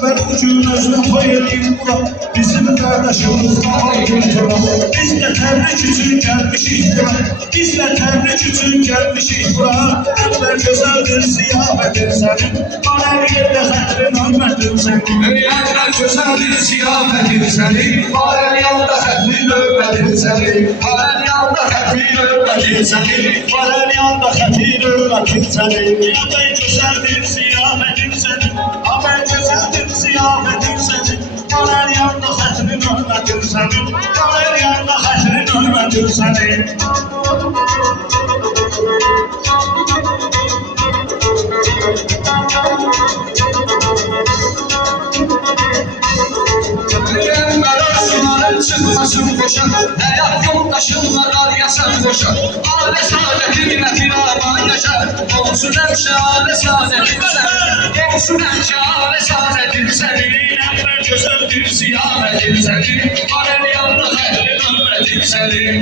Əvvəl ucun özünə toy edeyim bura, bizim qardaşımız var kültüra. Biz də təbrik üçün gəlmişik bura, biz də təbrik üçün gəlmişik bura. Əvvəl gözəldir ziyafətin sənin, aləm yerdə xətrin hörmətin sənin. Əvvəl gözəldir ziyafətin sənin, aləm yanda xətrin hörmətin sənin. Aləm yanda xətrin hörmətin sənin, aləm yanda xətrin hörmətin sənin. Əvvəl gözəldir ziyafətin sənin, aləm gözəldir ziyafətin sənin. Aləm yanda xətrin hörmətin sənin, aləm yanda xətrin hörmətin sənin. Çıkmasın boşa, həyat yoldaşınla qar yasan boşa. Alə saadətinlə firavan yaşa, olsun həmşə alə saadətin sənin. Olsun həmşə alə saadətin sənin. Əvvəl gözəldir ziyafətin sənin, aləm yanda xətrin hörmətin sənin.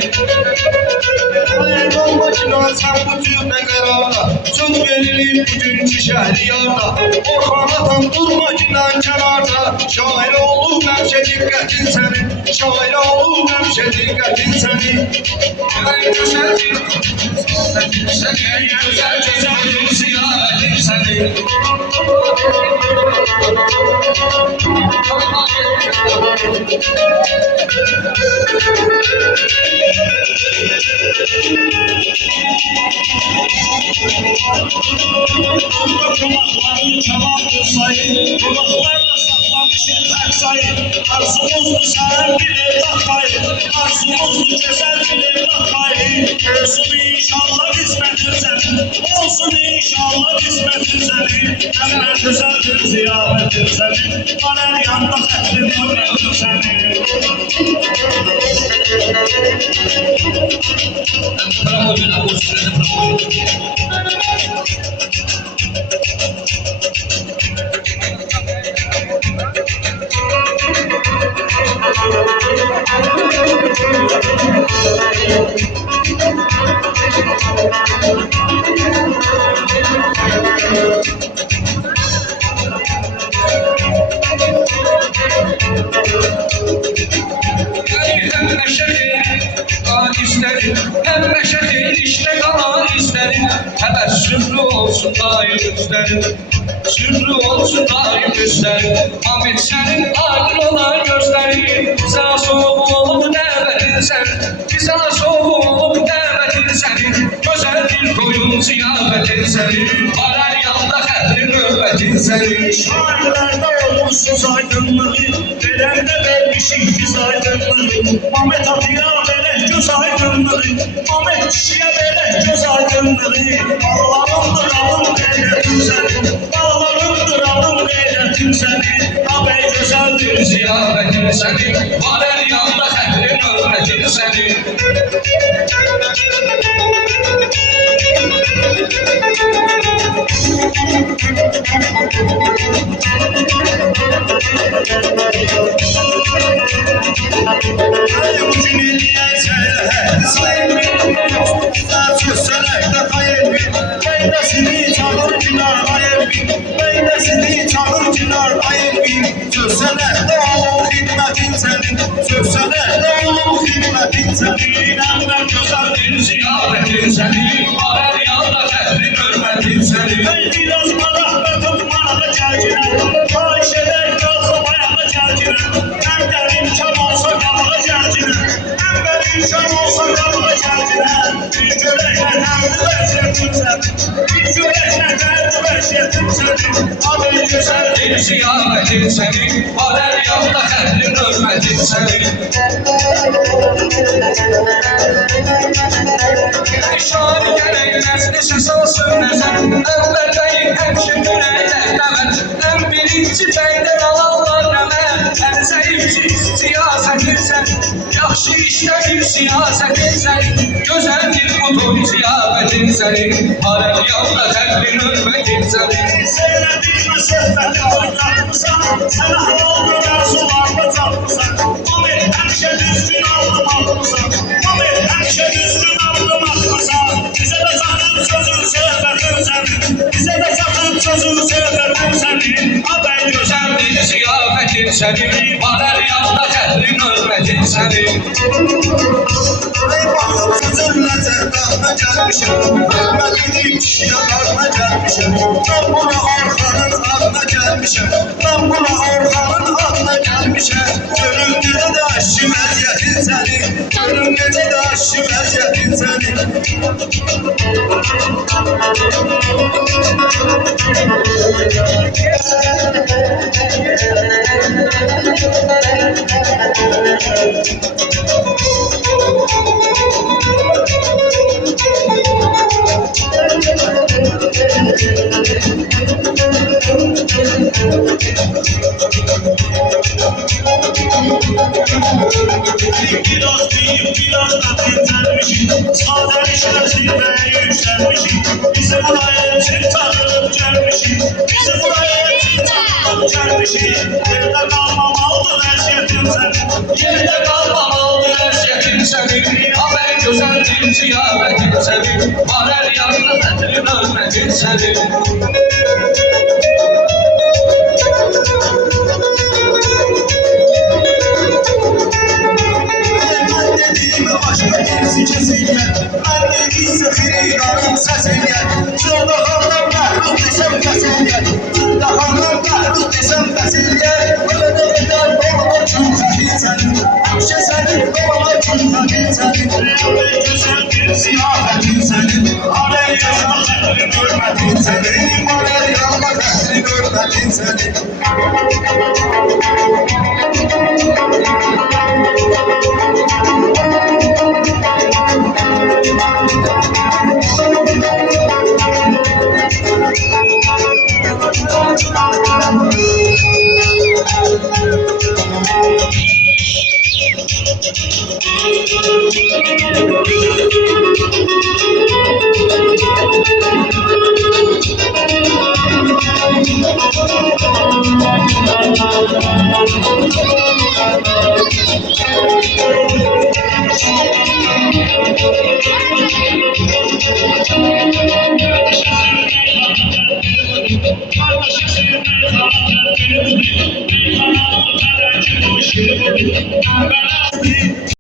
Ayın olmakinan sən bu cürdə qərara, çox verilir bugünkü şəhriyarda. Orxan atan durmakinan kənarda, şair olub həmşə diqqətin sənin. Şair olub həmşə diqqətin sənin. Əvvəl gözəldir ziyafətin sənin, gözəldir ziyafətin sənin. Çomakların çamaklı sayı, çomaklarla saklamışın hak sayı. Arzumuzdur sen bir evlat payı, arzumuzdur güzel bir evlat payı. Olsun inşallah kısmetin senin, olsun inşallah kısmetin senin. Əvvəl güzeldir ziyafetin senin, alem yanda xətrin hörmətin senin. Promoyuna bu sürede promoyuna. Hem meşedir işte kalan izlerim. Hemen sürrü olsun daim üstlerim, sürrü olsun daim üstlerim. Ahmet senin aydın olan gözlerin, bize soğuk olup dəvətin senin, bize soğuk olup dəvətin senin. Güzeldir koyun ziyafetin senin, alem yanda xətrin hörmətin senin. Şairlerde olmuşsuz aydınlığı, verende vermişik biz aydınlığı. Ahmet Atı'ya verek göz aydınlığı, Ahmet kişiye verek göz aydınlığı. Bağlarımdır alım gayretim senin, bağlarımdır alım gayretim senin. Ağabey güzeldir ziyafetin senin, alem yanda xətrin hörmətin senin. Ay ucun ediyen seyre sayın, sözselekte kayın. Beydesini çağır cinar ayın, beydesini çağır cinar ayın. Sözselekte olur hikmetin senin, sözselekte olur hikmetin senin. Əvvəl gözəldir Ziyafetin senin, alem yanda xətrin hörmətin senin. biraz maraqlıdır manalı gəlginə, xahiş edək qalxıb ayağa gəlginə. Ən qəl imkan olsa qabağa gəlginə, ən qəl imkan olsa qabağa gəlginə. Bir görək nə dərdi vəziyyətin sənin, bir görək nə dərdi vəziyyətin sənin. Ağabey gözəldir Ziyafetin senin, alem yanda xətrin hörmətin senin. Şair gerek nesli ses olsun nəzər, əvvəl bəyin həmşə günəylə dəvər. Ən birinci bəydən alanlar nəmər, ən zəifçi siyasətin sənin, yaxşı işlədir siyasətin sənin. Gözəldir budur ziyafətin sənin, aləm yanda xətrin hörmətin sənin. Seyredilmə söhbəti oynatmısan, sənə haldır arzularla çatmısan. Ahmet həmşə düzgün aldım atmısan, Ahmet həmşə düzgün aldım atmısan. Bizə də çatıb sözün söhbətin sənin, bizə də çatıb sözün söhbətin sənin. Ağabey gözəldir hörmətin səni var hər yanda qəhrin hörmətin səni Ey baxıb sözünlə cəhdana gəlmişəm Hörmət edib kişiyə qarına gəlmişəm Mən buna Orxanın adına gəlmişəm Mən buna Orxanın adına gəlmişəm Görüm necə də aşkı vəziyyətin səni Görüm necə də aşkı vəziyyətin səni Biraz büyük, biraz da tincelmişim Sadeleşler zirveye yükselmişim Bizi buraya için tanınıp gelmişim Bizi buraya için tanınıp gelmişim Yerde kalmamalı vəziyyətin sənin Yerdə qalmamalı vəziyyətin səni Haber gözəldir ziyarətin səni var hər yanda qəhrin hörmətin səni Mən dediyimi başqa birisi kesillər Mən dediysə xiridarım səs eləyər Zırdaxandan məhruz desəm fəs eləyər Zırdaxandan məhruz desəm fəs eləyər Ölə də qədər dolama külfətin sənin Həmişə sənin dolama külfətin sənin Ey gözəldir ziyafətin sənin Aley yazma xətrin hörmətin sənin Aley yazma xətrin hörmətin sənin